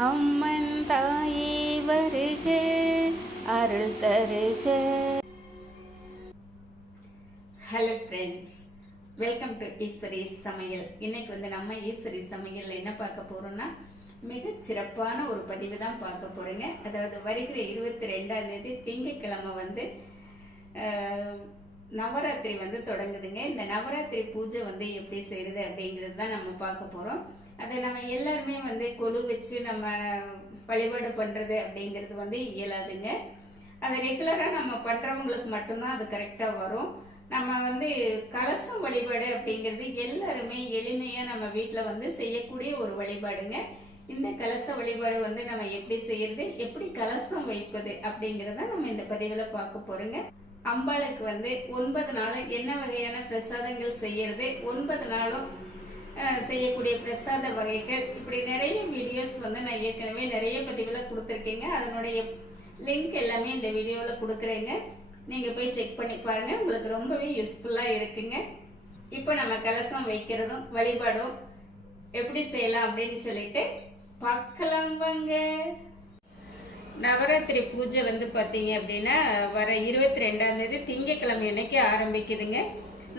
அம்மன் தாயே வருக அருள் தருக. Hello friends welcome to Eswari சமையல் இன்னைக்கு வந்து நம்ம ஈஸ்வரி சமையல் என்ன பார்க்க போறோம்னா மிக சிறப்பான ஒரு பதிவு தான் பார்க்க போகிறேங்க அதாவது வருகிற இருபத்தி ரெண்டாம் தேதி திங்கட்கிழமை வந்து நவராத்திரி வந்து தொடங்குதுங்க. இந்த நவராத்திரி பூஜை வந்து எப்படி செய்யறது அப்படிங்கிறது தான் நம்ம பார்க்க போகிறோம் அதை நம்ம எல்லாருமே வந்து கொலு வச்சு நம்ம வழிபாடு பண்ணுறது அப்படிங்கிறது வந்து இயலாதுங்க. அதை ரெகுலராக நம்ம பண்ணுறவங்களுக்கு மட்டும்தான் அது கரெக்டாக வரும். நம்ம வந்து கலசம் வழிபாடு அப்படிங்கிறது எல்லாருமே எளிமையாக நம்ம வீட்டில் வந்து செய்யக்கூடிய ஒரு வழிபாடுங்க. இந்த கலச வழிபாடு வந்து நம்ம எப்படி செய்யறது எப்படி கலசம் வைப்பது அப்படிங்கிறத நம்ம இந்த பதிவில் பார்க்க போறோங்க. அம்பாளுக்கு வந்து ஒன்பது நாளும் என்ன வகையான பிரசாதங்கள் செய்யறது? ஒன்பது நாளும் செய்யக்கூடிய பிரசாத வகைகள். இப்படி நிறைய வீடியோஸ் வந்து நான் ஏற்கனவே நிறைய பதிவில் கொடுத்துருக்கேங்க. அதனுடைய லிங்க் எல்லாமே இந்த வீடியோவில் கொடுக்குறேங்க. நீங்கள் போய் செக் பண்ணி பாருங்கள் உங்களுக்கு ரொம்பவே யூஸ்ஃபுல்லாக இருக்குங்க. இப்போ நம்ம கலசம் வைக்கிறதும் வழிபாடும் எப்படி செய்யலாம் அப்படின்னு சொல்லிட்டு பார்க்கலாம் வாங்க நவராத்திரி பூஜை வந்து பார்த்தீங்க அப்படின்னா வர இருபத்தி ரெண்டாம் தேதி திங்கக்கிழமை அன்னைக்கு ஆரம்பிக்குதுங்க.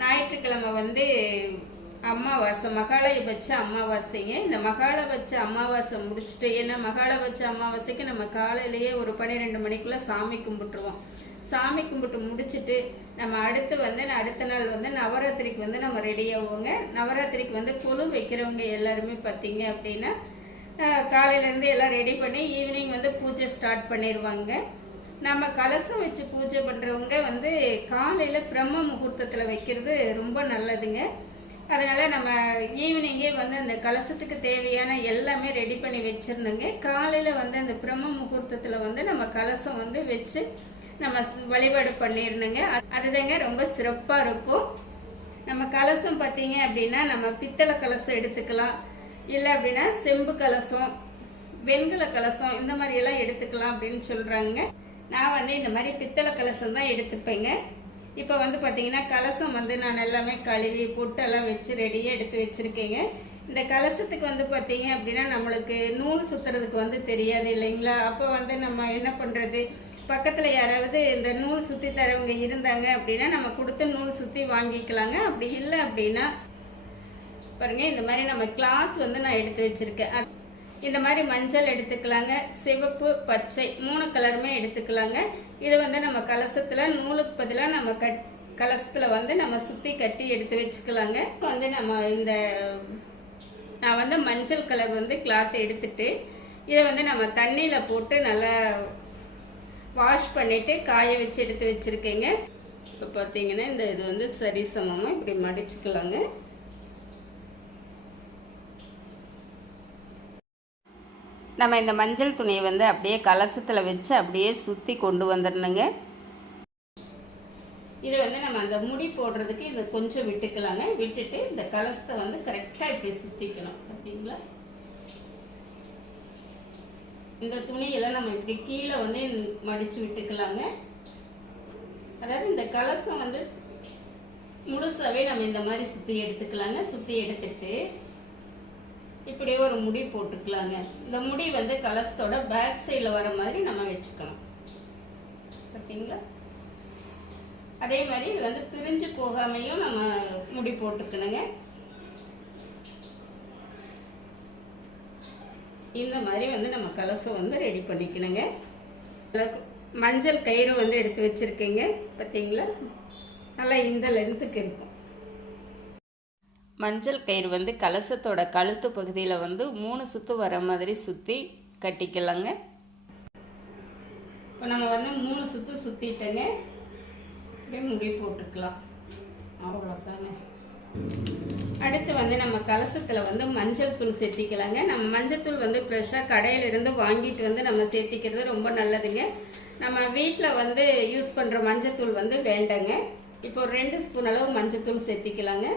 ஞாயிற்றுக்கிழமை வந்து அமாவாசை மகாலயபட்ச அமாவாசைங்க. இந்த மகாலபட்ச அமாவாசை முடிச்சுட்டு ஏன்னா மகாலபட்ச அமாவாசைக்கு நம்ம காலையிலேயே ஒரு பன்னிரெண்டு மணிக்குள்ளே சாமி கும்பிட்டுருவோம். சாமி கும்பிட்டு முடிச்சுட்டு நம்ம அடுத்து வந்து அடுத்த நாள் வந்து நவராத்திரிக்கு வந்து நம்ம ரெடி ஆகுவோங்க. நவராத்திரிக்கு வந்து குழு வைக்கிறவங்க எல்லாருமே பார்த்தீங்க அப்படின்னா காலையிலேருந்து எல்லாம் ரெடி பண்ணி ஈவினிங் வந்து பூஜை ஸ்டார்ட் பண்ணிடுவாங்க நம்ம கலசம் வச்சு பூஜை பண்ணுறவங்க வந்து காலையில் பிரம்ம முகூர்த்தத்தில் வைக்கிறது ரொம்ப நல்லதுங்க. அதனால் நம்ம ஈவினிங்கே வந்து அந்த கலசத்துக்கு தேவையான எல்லாமே ரெடி பண்ணி வச்சிருந்தோங்க காலையில் வந்து அந்த பிரம்ம முகூர்த்தத்தில் வந்து நம்ம கலசம் வந்து வச்சு நம்ம ஸ்- வழிபாடு பண்ணிடணுங்க. அதுதாங்க ரொம்ப சிறப்பாக இருக்கும். நம்ம கலசம் பார்த்தீங்க அப்படின்னா நம்ம பித்தளை கலசம் எடுத்துக்கலாம். இல்லை அப்படின்னா செம்பு கலசம் வெண்கல கலசம் இந்த மாதிரி எல்லாம் எடுத்துக்கலாம் அப்படின்னு சொல்கிறாங்க நான் வந்து இந்த மாதிரி பித்தளை கலசம் தான் எடுத்துப்பேங்க. இப்போ வந்து பார்த்தீங்கன்னா கலசம் வந்து நான் எல்லாமே கழுவி பொட்டெல்லாம் வச்சு ரெடியாக எடுத்து வச்சுருக்கேங்க. இந்த கலசத்துக்கு வந்து பார்த்தீங்க அப்படின்னா நம்மளுக்கு நூல் சுற்றுறதுக்கு வந்து தெரியாது இல்லைங்களா? அப்போ வந்து நம்ம என்ன பண்ணுறது பக்கத்தில் யாராவது இந்த நூல் சுற்றி தரவங்க இருந்தாங்க அப்படின்னா நம்ம கொடுத்து நூல் சுற்றி வாங்கிக்கலாங்க. அப்படி இல்லை அப்படின்னா பாருங்கள் இந்த மாதிரி நம்ம கிளாத் வந்து நான் எடுத்து வச்சுருக்கேன். இந்த மாதிரி மஞ்சள் எடுத்துக்கலாங்க சிவப்பு பச்சை மூணு கலருமே எடுத்துக்கலாங்க. இது வந்து நம்ம கலசத்தில் நூலுக்கு பதிலாக நம்ம கட் கலசத்தில் வந்து நம்ம சுற்றி கட்டி எடுத்து வச்சுக்கலாங்க. வந்து நம்ம இந்த நான் வந்து மஞ்சள் கலர் வந்து கிளாத் எடுத்துட்டு இதை வந்து நம்ம தண்ணியில் போட்டு நல்லா வாஷ் பண்ணிவிட்டு காய வச்சு எடுத்து வச்சுருக்கேங்க. இப்போ பார்த்தீங்கன்னா இந்த இது வந்து சரி சமமாக இப்படி மடிச்சுக்கலாங்க. நம்ம இந்த மஞ்சள் துணியை வந்து அப்படியே கலசத்தில் வச்சு அப்படியே சுற்றி கொண்டு வந்துடணுங்க. இதை வந்து நம்ம அந்த முடி போடுறதுக்கு இதை கொஞ்சம் விட்டுக்கலாங்க. விட்டுட்டு இந்த கலசத்தை வந்து கரெக்டாக இப்படி சுற்றிக்கணும் பார்த்தீங்களா? இந்த துணியெல்லாம் நம்ம இப்படி கீழே வந்து மடித்து விட்டுக்கலாங்க. அதாவது இந்த கலசம் வந்து முழுசாகவே நம்ம இந்த மாதிரி சுற்றி எடுத்துக்கலாங்க. சுற்றி எடுத்துட்டு இப்படியே ஒரு முடி போட்டுக்கலாங்க. இந்த முடி வந்து கலசத்தோட பேக் சைடில் வர மாதிரி நம்ம வச்சுக்கணும் சரிங்களா? அதே மாதிரி இது வந்து பிரிஞ்சு போகாமையும் நம்ம முடி போட்டுக்கணுங்க. இந்த மாதிரி வந்து நம்ம கலசம் வந்து ரெடி பண்ணிக்கணுங்க. மஞ்சள் கயிறு வந்து எடுத்து வச்சுருக்கீங்க. பார்த்தீங்களா? நல்லா இந்த லென்த்துக்கு இருக்கும். மஞ்சள் கயிறு வந்து கலசத்தோட கழுத்து பகுதியில் வந்து மூணு சுற்று வர மாதிரி சுற்றி கட்டிக்கலாங்க. இப்போ நம்ம வந்து மூணு சுற்று சுற்றிட்டேங்க அப்படியே முடி போட்டுக்கலாம். அவ்வளோதாங்க அடுத்து வந்து நம்ம கலசத்தில் வந்து மஞ்சள் தூள் சேர்த்திக்கலாங்க. நம்ம மஞ்சள் தூள் வந்து ஃப்ரெஷ்ஷாக கடையிலிருந்து வாங்கிட்டு வந்து நம்ம சேர்த்திக்கிறது ரொம்ப நல்லதுங்க. நம்ம வீட்டில் வந்து யூஸ் பண்ணுற மஞ்சள் தூள் வந்து வேண்டாங்க. இப்போ ஒரு ரெண்டு ஸ்பூன் அளவு மஞ்சள் தூள் சேர்த்திக்கலாங்க.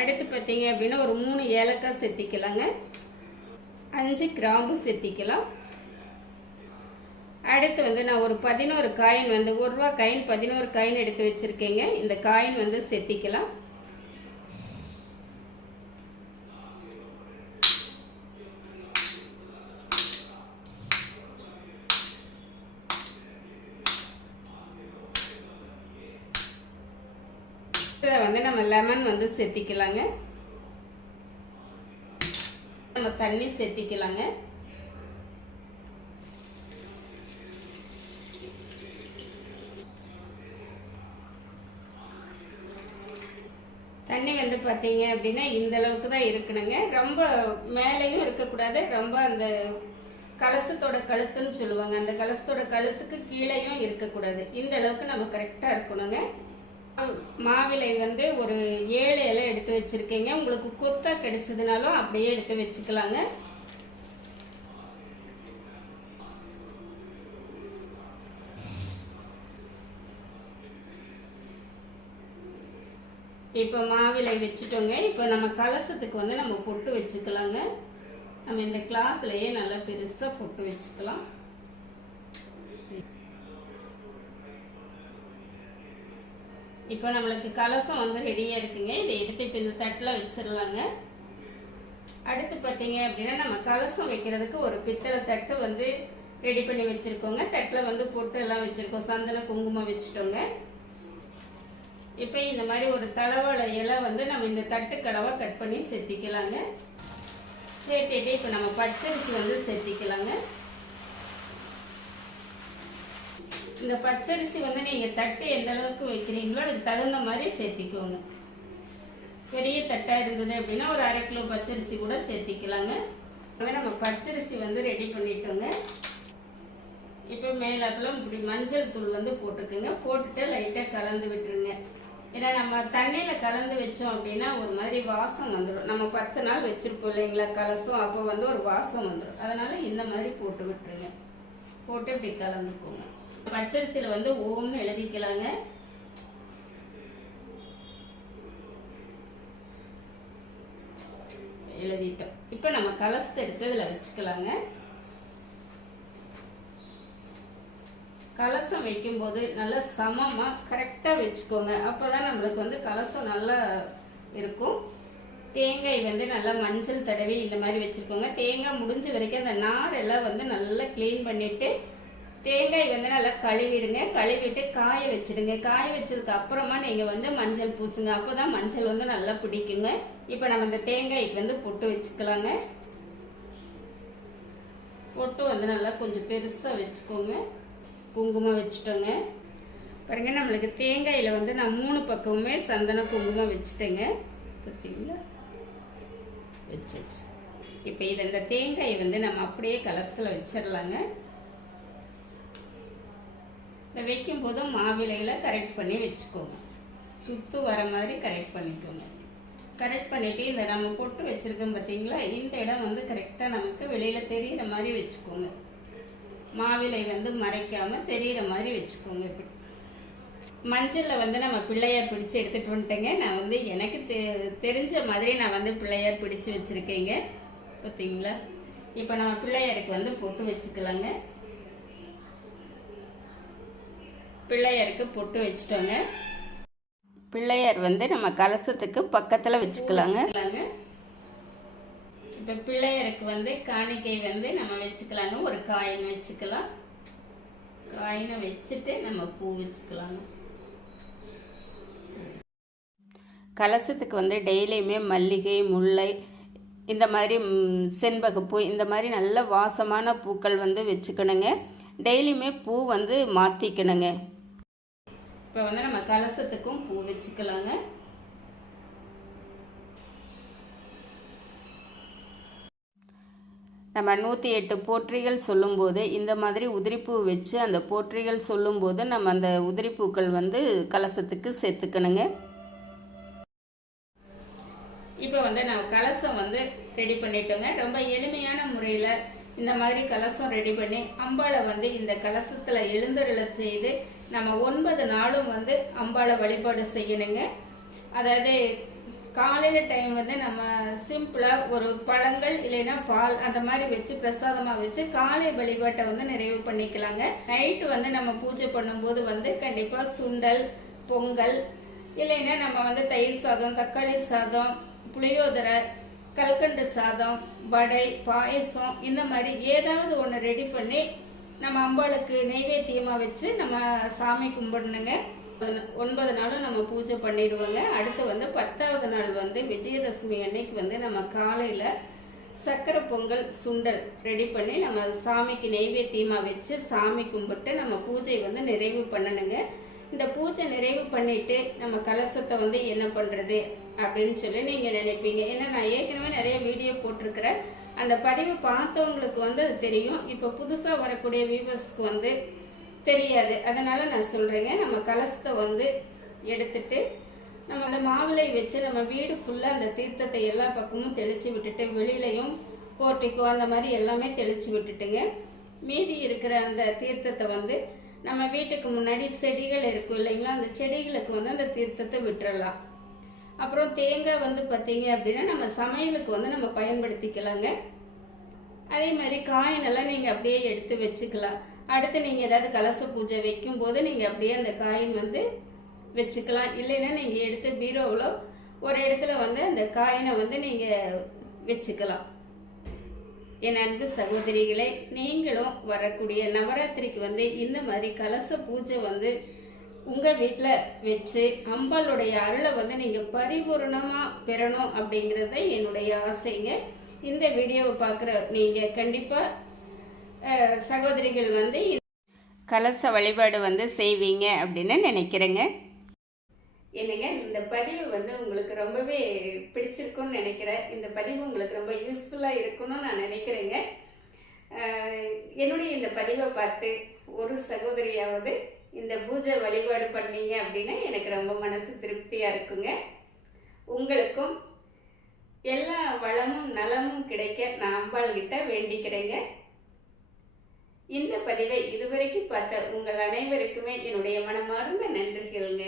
அடுத்து பார்த்தீங்க அப்படின்னா ஒரு மூணு ஏலக்காய் சேர்த்திக்கலாங்க அஞ்சு கிராம்பு சேர்த்திக்கலாம் அடுத்து வந்து நான் ஒரு பதினோரு காயின் வந்து ஒரு ரூபா காயின் பதினோரு காயின் எடுத்து வச்சுருக்கேங்க. இந்த காயின் வந்து செத்திக்கலாம். இதை வந்து நம்ம லெமன் வந்து சேர்த்திக்கலாங்க. நம்ம தண்ணி சேர்த்திக்கலாங்க. தண்ணி வந்து பார்த்தீங்க அப்படின்னா இந்த அளவுக்கு தான் இருக்கணுங்க. ரொம்ப மேலேயும் இருக்கக்கூடாது. ரொம்ப அந்த கலசத்தோட கழுத்துன்னு சொல்லுவாங்க. அந்த கலசத்தோட கழுத்துக்கு கீழேயும் இருக்கக்கூடாது. இந்த அளவுக்கு நம்ம கரெக்டாக இருக்கணுங்க. மாவிலை வந்து ஒரு ஏழு இலை எடுத்து வச்சுருக்கீங்க. உங்களுக்கு கொத்தா கிடைச்சதுனாலும் அப்படியே எடுத்து வச்சுக்கலாங்க. இப்போ மாவிலை வச்சுட்டோங்க. இப்போ நம்ம கலசத்துக்கு வந்து நம்ம பொட்டு வச்சுக்கலாங்க. நம்ம இந்த கிளாத்லேயே நல்லா பெருசாக பொட்டு வச்சுக்கலாம். இப்போ நம்மளுக்கு கலசம் வந்து ரெடியாக இருக்குங்க. இதை எடுத்து இப்போ இந்த தட்டில் வச்சிடலாங்க. அடுத்து பார்த்தீங்க அப்படின்னா நம்ம கலசம் வைக்கிறதுக்கு ஒரு பித்தளை தட்டு வந்து ரெடி பண்ணி வச்சுருக்கோங்க. தட்டில் வந்து பொட்டு எல்லாம் வச்சுருக்கோம். சந்தன குங்குமம் வச்சுட்டோங்க. இப்போ இந்த மாதிரி ஒரு தளவாழை இலை வந்து நம்ம இந்த தட்டு கட் பண்ணி சேர்த்திக்கலாங்க சேர்த்துட்டு இப்போ நம்ம பச்சரிசி வந்து சேர்த்திக்கலாங்க இந்த பச்சரிசி வந்து நீங்கள் தட்டு எந்த அளவுக்கு வைக்கிறீங்களோ அதுக்கு தகுந்த மாதிரி சேர்த்திக்கோங்க. பெரிய தட்டாக இருந்தது அப்படின்னா ஒரு அரை கிலோ பச்சரிசி கூட சேர்த்திக்கலாங்க. அதான் நம்ம பச்சரிசி வந்து ரெடி பண்ணிட்டோங்க. இப்போ மேலாப்பில் இப்படி மஞ்சள் தூள் வந்து போட்டுக்குங்க. போட்டுட்டு லைட்டாக கலந்து விட்டுருங்க. ஏன்னா நம்ம தண்ணியில் கலந்து வச்சோம் அப்படின்னா ஒரு மாதிரி வாசம் வந்துடும் நம்ம பத்து நாள் வச்சுருப்போம் இல்லைங்களா? கலசம் அப்போ வந்து ஒரு வாசம் வந்துடும் அதனால் இந்த மாதிரி போட்டு விட்டுருங்க. போட்டு இப்படி கலந்துக்கோங்க. பச்சரிசியில் வந்து ஓம்னு எழுதிக்கலாங்க. எழுதிட்டோம். இப்போ நம்ம கலசத்தை எடுத்து இதில் வச்சுக்கலாங்க. கலசம் வைக்கும்போது நல்லா சமமாக கரெக்டாக வச்சுக்கோங்க. அப்போ தான் நம்மளுக்கு வந்து கலசம் நல்லா இருக்கும். தேங்காய் வந்து நல்லா மஞ்சள் தடவி இந்த மாதிரி வச்சுருக்கோங்க. தேங்காய் முடிஞ்ச வரைக்கும் அந்த நார் எல்லாம் வந்து நல்லா க்ளீன் பண்ணிவிட்டு தேங்காய் வந்து நல்லா கழுவிடுங்க. கழுவிட்டு காய வச்சிடுங்க. காய வச்சதுக்கு அப்புறமா நீங்கள் வந்து மஞ்சள் பூசுங்க. அப்போ தான் மஞ்சள் வந்து நல்லா பிடிக்குங்க. இப்போ நம்ம இந்த தேங்காய்க்கு வந்து பொட்டு வச்சுக்கலாங்க. பொட்டு வந்து நல்லா கொஞ்சம் பெருசாக வச்சுக்கோங்க. குங்குமம் வச்சுட்டோங்க. பாருங்க நம்மளுக்கு தேங்காயில் வந்து நான் மூணு பக்கமுமே சந்தன குங்குமம் வச்சுட்டேங்க. பார்த்தீங்களா வச்சு இப்போ இதை இந்த தேங்காயை வந்து நம்ம அப்படியே கலசத்தில் வச்சிடலாங்க. வைக்கும் போதும் மாவிலைகளை கரெக்ட் பண்ணி வச்சுக்கோங்க. சுத்து வர மாதிரி கரெக்ட் பண்ணிக்கோங்க. கரெக்ட் பண்ணிவிட்டு இந்த நம்ம பொட்டு வச்சுருக்கோம் பார்த்தீங்களா? இந்த இடம் வந்து கரெக்டாக நமக்கு வெளியில் தெரிகிற மாதிரி வச்சுக்கோங்க. மாவிலை வந்து மறைக்காமல் தெரிகிற மாதிரி வச்சுக்கோங்க இப்படி. மஞ்சளில் வந்து நம்ம பிள்ளையார் பிடிச்சி எடுத்துகிட்டு வந்துட்டேங்க. நான் வந்து எனக்கு தெ தெரிஞ்ச மாதிரி நான் வந்து பிள்ளையார் பிடிச்சி வச்சுருக்கேங்க. பார்த்தீங்களா? இப்போ நம்ம பிள்ளையாருக்கு வந்து பொட்டு வச்சுக்கலாங்க. பிள்ளையருக்கு பொட்டு வச்சுட்டோங்க. பிள்ளையார் வந்து நம்ம கலசத்துக்கு பக்கத்தில் வச்சுக்கலாங்க. இப்போ பிள்ளையருக்கு வந்து காணிக்கை வந்து நம்ம வச்சுக்கலாங்க. ஒரு காயின் வச்சுக்கலாம். காயினை வச்சுட்டு நம்ம பூ வச்சுக்கலாங்க. கலசத்துக்கு வந்து டெய்லியுமே மல்லிகை முல்லை இந்த மாதிரி செண்பகப்பூ இந்த மாதிரி நல்ல வாசமான பூக்கள் வந்து வச்சுக்கணுங்க. டெய்லியுமே பூ வந்து மாற்றிக்கணுங்க இப்போ வந்து நம்ம கலசத்துக்கும் பூ வச்சுக்கலாங்க. நம்ம நூற்றி எட்டு போற்றிகள் சொல்லும்போது இந்த மாதிரி உதிரிப்பூ வச்சு அந்த போற்றிகள் சொல்லும்போது நம்ம அந்த உதிரிப்பூக்கள் வந்து கலசத்துக்கு சேர்த்துக்கணுங்க. இப்போ வந்து நம்ம கலசம் வந்து ரெடி பண்ணிட்டோங்க. ரொம்ப எளிமையான முறையில் இந்த மாதிரி கலசம் ரெடி பண்ணி அம்பாளை வந்து இந்த கலசத்தில் எழுந்தருளை செய்து நம்ம ஒன்பது நாளும் வந்து அம்பாளை வழிபாடு செய்யணுங்க. அதாவது காலையில் டைம் வந்து நம்ம சிம்பிளாக ஒரு பழங்கள் இல்லைன்னா பால் அந்த மாதிரி வச்சு பிரசாதமாக வச்சு காலை வழிபாட்டை வந்து நிறைவு பண்ணிக்கலாங்க. நைட்டு வந்து நம்ம பூஜை பண்ணும்போது வந்து கண்டிப்பாக சுண்டல் பொங்கல் இல்லைன்னா நம்ம வந்து தயிர் சாதம் தக்காளி சாதம் புளியோதரை கல்கண்டு சாதம் வடை பாயசம் இந்த மாதிரி ஏதாவது ஒன்று ரெடி பண்ணி நம்ம அம்பாளுக்கு நெய்வேத்தியமாக வச்சு நம்ம சாமி கும்பிடணுங்க. ஒன்பது நாளும் நம்ம பூஜை பண்ணிடுவோங்க. அடுத்து வந்து பத்தாவது நாள் வந்து விஜயதசமி அன்னைக்கு வந்து நம்ம காலையில் சக்கரை பொங்கல் சுண்டல் ரெடி பண்ணி நம்ம சாமிக்கு நெய்வேத்தியமாக வச்சு சாமி கும்பிட்டு நம்ம பூஜை வந்து நிறைவு பண்ணணுங்க. இந்த பூஜை நிறைவு பண்ணிட்டு நம்ம கலசத்தை வந்து என்ன பண்ணுறது அப்படின்னு சொல்லி நீங்கள் நினைப்பீங்க. ஏன்னா நான் ஏற்கனவே நிறைய வீடியோ போட்டிருக்கிறேன். அந்த பதிவு பார்த்தவங்களுக்கு வந்து அது தெரியும். இப்போ புதுசாக வரக்கூடிய வியூவர்ஸ்க்கு வந்து தெரியாது. அதனால் நான் சொல்கிறேங்க நம்ம கலசத்தை வந்து எடுத்துட்டு நம்ம அந்த மாவிளை வச்சு நம்ம வீடு ஃபுல்லாக அந்த தீர்த்தத்தை எல்லா பக்கமும் தெளித்து விட்டுட்டு வெளியிலையும் போர்ட்டிக்கோ அந்த மாதிரி எல்லாமே தெளித்து விட்டுட்டுங்க. மீதி இருக்கிற அந்த தீர்த்தத்தை வந்து நம்ம வீட்டுக்கு முன்னாடி செடிகள் இருக்கும் இல்லைங்களா? அந்த செடிகளுக்கு வந்து அந்த தீர்த்தத்தை விட்டுறலாம். அப்புறம் தேங்காய் வந்து பார்த்தீங்க அப்படின்னா நம்ம சமையலுக்கு வந்து நம்ம பயன்படுத்திக்கலாங்க. அதே மாதிரி காயினெல்லாம் நீங்கள் அப்படியே எடுத்து வச்சுக்கலாம். அடுத்து நீங்கள் ஏதாவது கலச பூஜை வைக்கும்போது நீங்கள் அப்படியே அந்த காயின் வந்து வச்சுக்கலாம். இல்லைன்னா நீங்கள் எடுத்து பீரோவில் ஒரு இடத்துல வந்து அந்த காயினை வந்து நீங்கள் வச்சுக்கலாம். என் அன்பு சகோதரிகளே நீங்களும் வரக்கூடிய நவராத்திரிக்கு வந்து இந்த மாதிரி கலச பூஜை வந்து உங்கள் வீட்டில் வச்சு அம்பாளுடைய அருளை வந்து நீங்கள் பரிபூர்ணமாக பெறணும் அப்படிங்கிறது என்னுடைய ஆசைங்க. இந்த வீடியோவை பார்க்குற நீங்கள் கண்டிப்பாக சகோதரிகள் வந்து கலச வழிபாடு வந்து செய்வீங்க அப்படின்னு நினைக்கிறேங்க. என்னங்க இந்த பதிவு வந்து உங்களுக்கு ரொம்பவே பிடிச்சிருக்கும்னு நினைக்கிறேன். இந்த பதிவு உங்களுக்கு ரொம்ப யூஸ்ஃபுல்லாக இருக்கும்னு நான் நினைக்கிறேங்க. என்னுடைய இந்த பதிவை பார்த்து ஒரு சகோதரியாவது இந்த பூஜை வழிபாடு பண்ணீங்க அப்படின்னா எனக்கு ரொம்ப மனசு திருப்தியாக இருக்குங்க. உங்களுக்கும் எல்லா வளமும் நலமும் கிடைக்க நான் அம்பாள்கிட்ட வேண்டிக்கிறேங்க. இந்த பதிவை இதுவரைக்கும் பார்த்த உங்கள் அனைவருக்குமே என்னுடைய மனமார்ந்த நன்றிகள்ங்க.